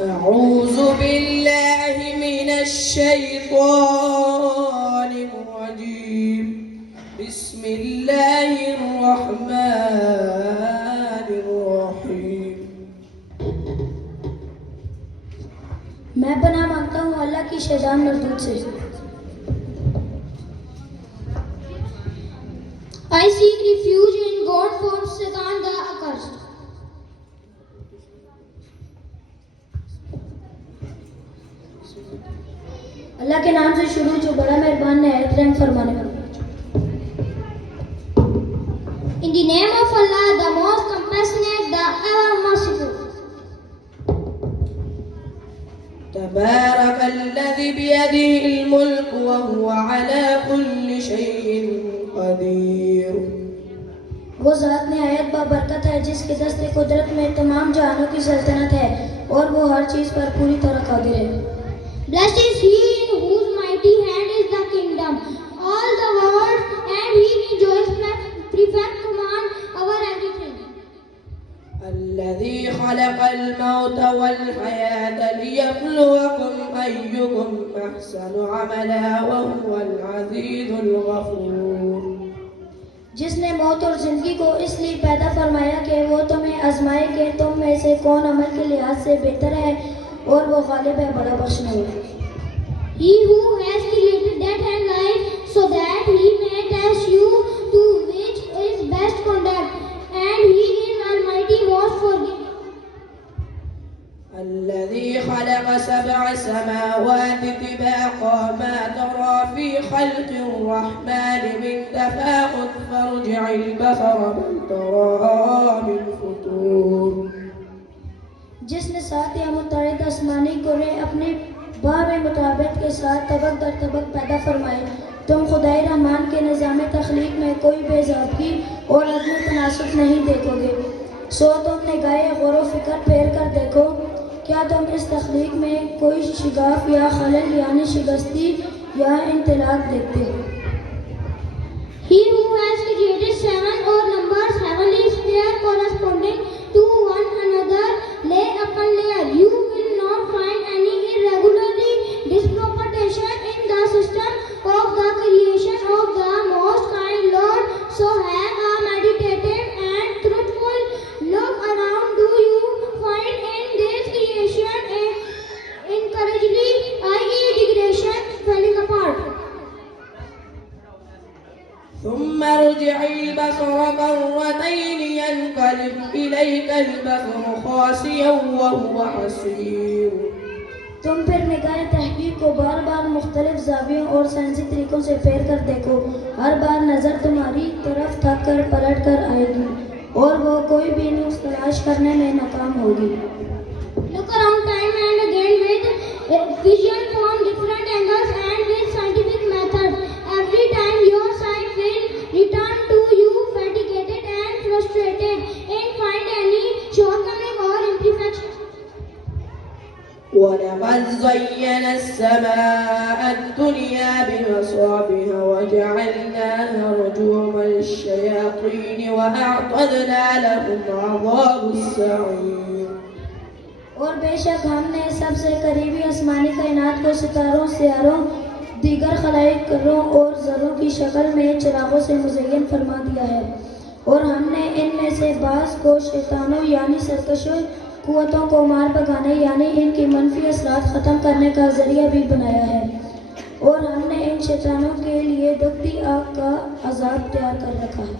أعوذ بالله من الشيطان الرجيم بسم الله الرحمن الرحيم میں پناہ مانگتا ہوں اللہ کی شیطان مردود سے. I seek refuge in God from Satan the accursed. اللہ کے نام سے شروع جو بڑا مہربان نہایت رحم فرمانے والا. In the name of Allah, the most compassionate, the ever merciful. تبارك الذي بيده الملك وهو على كل شيء قدير. وہ ذات نہایت بابرکت ہے جس کے دست قدرت میں تمام جہانوں کی سلطنت ہے اور وہ ہر چیز پر پوری طرح قادر ہے. Blessed is he in whose mighty hand is the kingdom, all the world, and he enjoys perfect command over everything. الذي خلق الموت والحياة ليبلوكم أيكم أحسن عملا وهو العزيز الغفور. جس نے موت اور زندگی کو اس لیے پیدا فرمایا کہ وہ تمہیں آزمائے کہ تم میں سے کون عمل کے لحاظ سے بہتر ہے اور وہ غالب ہے بڑا بخشنے والا. He who has created death and life so that he may test you to which is best conduct, and he is almighty most forgiving. الذي خلق سبع سماوات طباقا ما ترى في خلق الرحمن من تفاوت فارجع البصر هل ترى من فطور. جس نے 7 یا متعدد آسمانی کرے اپنے باب مطابق کے ساتھ طبق در طبق پیدا فرمائے تم خدائے رحمان کے نظام تخلیق میں کوئی بے ضابطگی اور عدم تناسب نہیں دیکھو گے. سو تم نگاہ غور و فکر پھیر کر دیکھو کیا تم اس تخلیق میں کوئی شگاف یا خلل یعنی شکستی یا انطلاق دیکھتے ہو. He who has created 7 or numbers heavenly sphere corresponding to one another layer upon layer. You will not find any irregularly disproportion in the system of the creation of the most kind Lord. So have a meditative and truthful look around. Do you find in this creation encouragingly, i.e. degradation, falling apart? ثم ارجع البصر مرتين ينقلب إليك البصر خاسئا وهو حسير. تم پھر نگاہ تحقیق کو بار بار مختلف زاویوں اور سائنسی طریقوں سے پھیر کر دیکھو. ہر بار نظر تمہاری طرف تھک کر پلٹ کر آئے گی اور وہ کوئی بھی نقص تلاش کرنے میں ناکام ہوگی. Look around time and again with vision from different angles and with scientific methods. Every time your sight will return to you fatigued and frustrated and find any shortcoming or imperfection. ولقد زينا السماء الدنيا بمصابيح وجعلناها رجوما للشياطين وأعتدنا لهم عذاب السعير. اور بے شک ہم نے سب سے قریبی آسمانی کائنات کو ستاروں سیاروں دیگر خلائق کروں اور ذروں کی شکل میں چراغوں سے مزین فرما دیا ہے اور ہم نے ان میں سے بعض کو شیطانوں یعنی سرکش قوتوں کو مار بھگانے یعنی ان کی منفی اثرات ختم کرنے کا ذریعہ بھی بنایا ہے اور ہم نے ان شیطانوں کے لیے دکھتی آگ کا عذاب تیار کر رکھا ہے.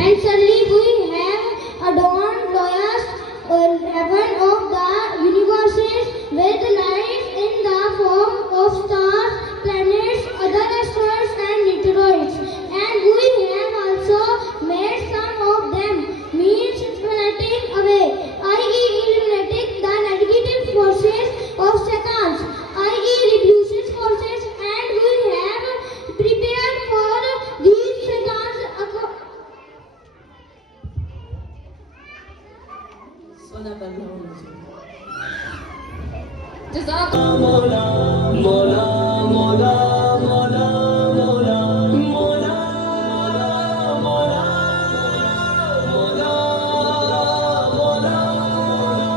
And suddenly we have adorned lowest heaven of the universes with light in the form of stars, planets, other asteroids and meteoroids. And we have also made some of them means planeting away, i.e. eliminating the negative forces of Satan, i.e. repulsive forces, and we have prepared for these Satan's صدق اللہ العظیم. جزاک مولا مولا مولا مولا مولا مولا مولا مولا مولا مولا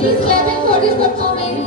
Please clap it for this performance.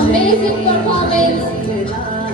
Amazing performance.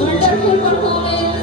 Wonderful performance.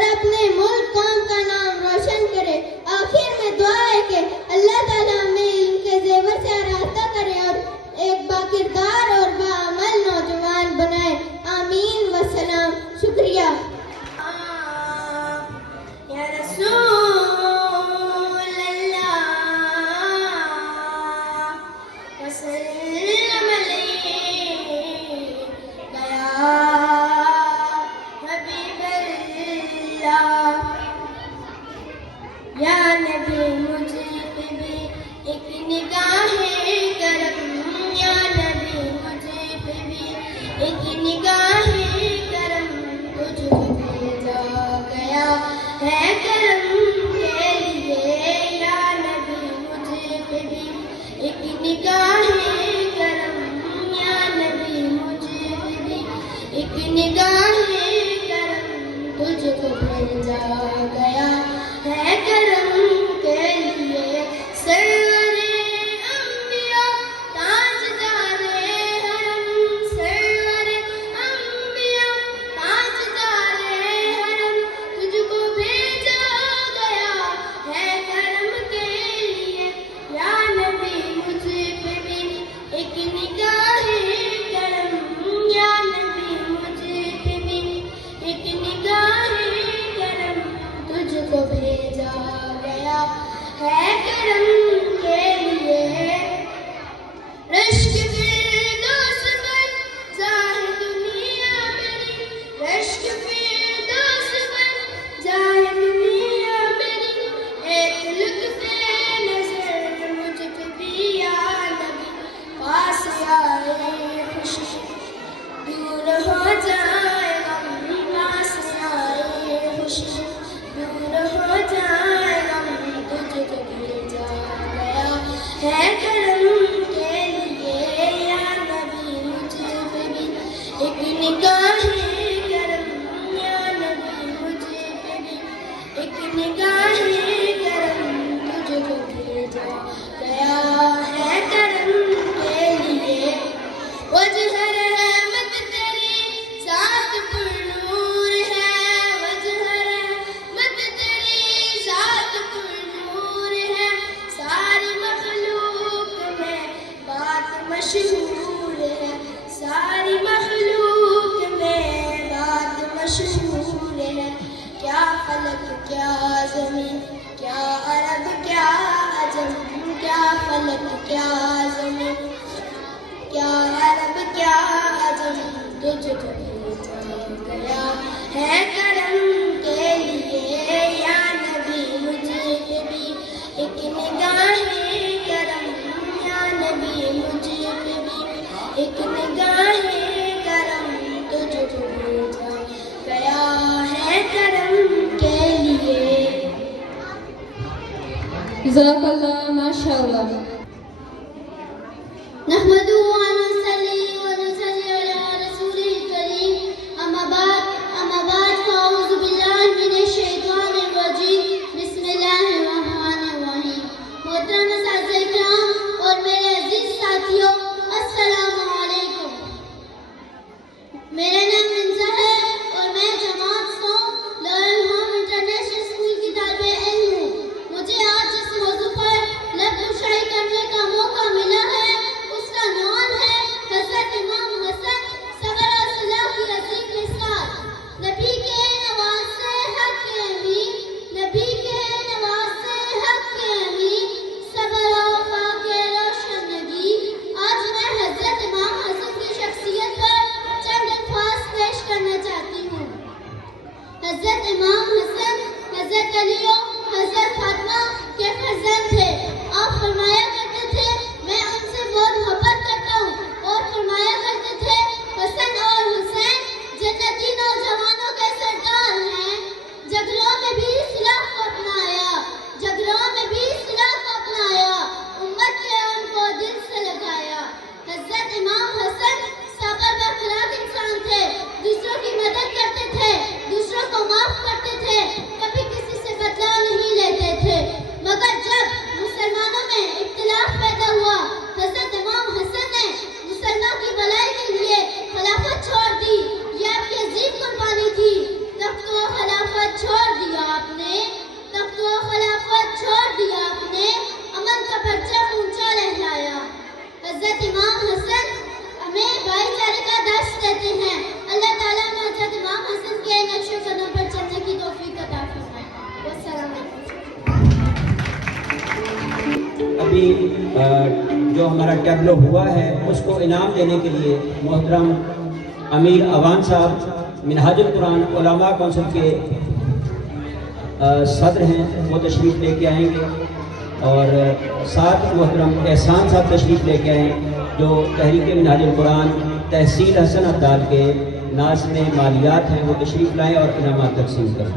اور اپنے ملک قوم کا نام روشن کرے. آخر میں دعا ہے کہ اللہ تعالیٰ ہمیں علم کے زیور سے آراستہ کرے اور ایک باکردار اور باعمل نوجوان بنائے. آمین وسلام. شکریہ. یا رسول اللہ وسلم علیک یا حبیب اللہ. یا نبی مجھے پہ بھی ایک نگاہ کرم. یا نبی مجھے پہ بھی ایک نگاہ کرم. تجھ کو بھیجا گیا ہے کرم کے لیے. یا نبی مجھے پہ بھی ایک نگاہ کرم. یا نبی مجھے پہ بھی ایک نگاہ کرم. تجھ کو بھیجا گیا ہے کرم کے لیے. سرور انبیاء تاجدار حرم. سرور انبیاء تاجدار حرم. تجھ کو بھیجا گیا ہے کرم کے لیے. یا نبی مجھے پہ بھی ایک نگاہ کرم. یا نبی مجھے پہ بھی ایک نگاہ کرم. تجھ کو بھیجا گیا ہے کرم کے لیے. رشک فردوس پر جائے دنیا میری. رشک فردوس پر جائے دنیا میری. ایک لطف نظر مجھ پہ بھی یا نبی. پاس آئے خوشی دور ہو جائے غم. پاس آئے خوشی دور ہو جائے غم. تجھ کو بھیجا گیا ہے کرم کے لیے. یا نبی مجھے پہ بھی ایک نگاہ کرم. یا نبی مجھے پہ بھی ایک نگاہ کرم. تجھ کو بھیجا گیا ہے کرم کے لیے. وجہ رحمت تیری ذات پر نور ہے. وجہ رحمت تیری ذات پر نور ہے. ساری مخلوق میں بات مشہور ہے. ساری مخلوق میں بات مشہور ہے. کیا فلک کیا زمین کیا عرب کیا عجم. کیا فلک کیا زمین کیا عرب کیا عجم. تجھ کو بھیجا گیا ہے کرم کے لیے. یا نبی مجھے پہ بھی ایک نگاہ کرم. یا نبی مجھے پہ بھی ایک نگاہ کرم. تجھ کو بھیجا گیا ہے کرم کے لیے. جزاک اللہ. ماشاء اللہ. نحمده ونصلي ونسلم على رسوله الكريم. أما بعد فأعوذ بالله من الشيطان الرجيم. بسم الله الرحمن الرحيم. محترم اساتذہ کرام اور میرے عزیز ساتھیوں، السلام علیکم. میرا نام منزہ ہے اور میں جماعت 100 لارل ہوم انٹرنیشنل اسکول کی طالب علم ہوں. مجھے آج جس موضوع پر لب گشائی کرنے کا موقع ملا ہے اس کا عنوان ہے حضرت امام حسن صبر و صلاح کی عظیم مثال. نبی کے نواسے حق کے امین. نبی کے نواسے حق کے امین. صبر و وفا کے روشن نبی. آج میں حضرت امام حسن کی شخصیت پر چند الفاظ پیش کرنا چاہتی ہوں. حضرت امام حسن حضرت علی و حضرت فاطمہ کے فرزند تھے. آپ فرمایا کرتے تھے میں ان سے بہت محبت کرتا ہوں اور فرمایا کرتے تھے حسن اور حسین جنتی نوجوانوں کے سردار ہیں. جگروں میں بھی اصلاح کو اپنایا. جگروں میں بھی اصلاح کو اپنایا. امت کے ان کو دل سے لگایا. حضرت امام حسن صبر و اخلاق انسان تھے. دوسروں کی مدد کرتے تھے. دوسروں کو معاف کرتے تھے. کبھی کسی سے بدلا ابھی جو ہمارا ٹیبلو ہوا ہے اس کو انعام دینے کے لیے محترم امیر اوان صاحب منہاج القرآن علماء کونسل کے صدر ہیں، وہ تشریف لے کے آئیں گے، اور ساتھ محترم احسان صاحب تشریف لے کے آئیں جو تحریک منہاج القرآن تحصیل حسن عبدال کے ناظم مالیات ہیں، وہ تشریف لائیں اور انعامات تقسیم کریں۔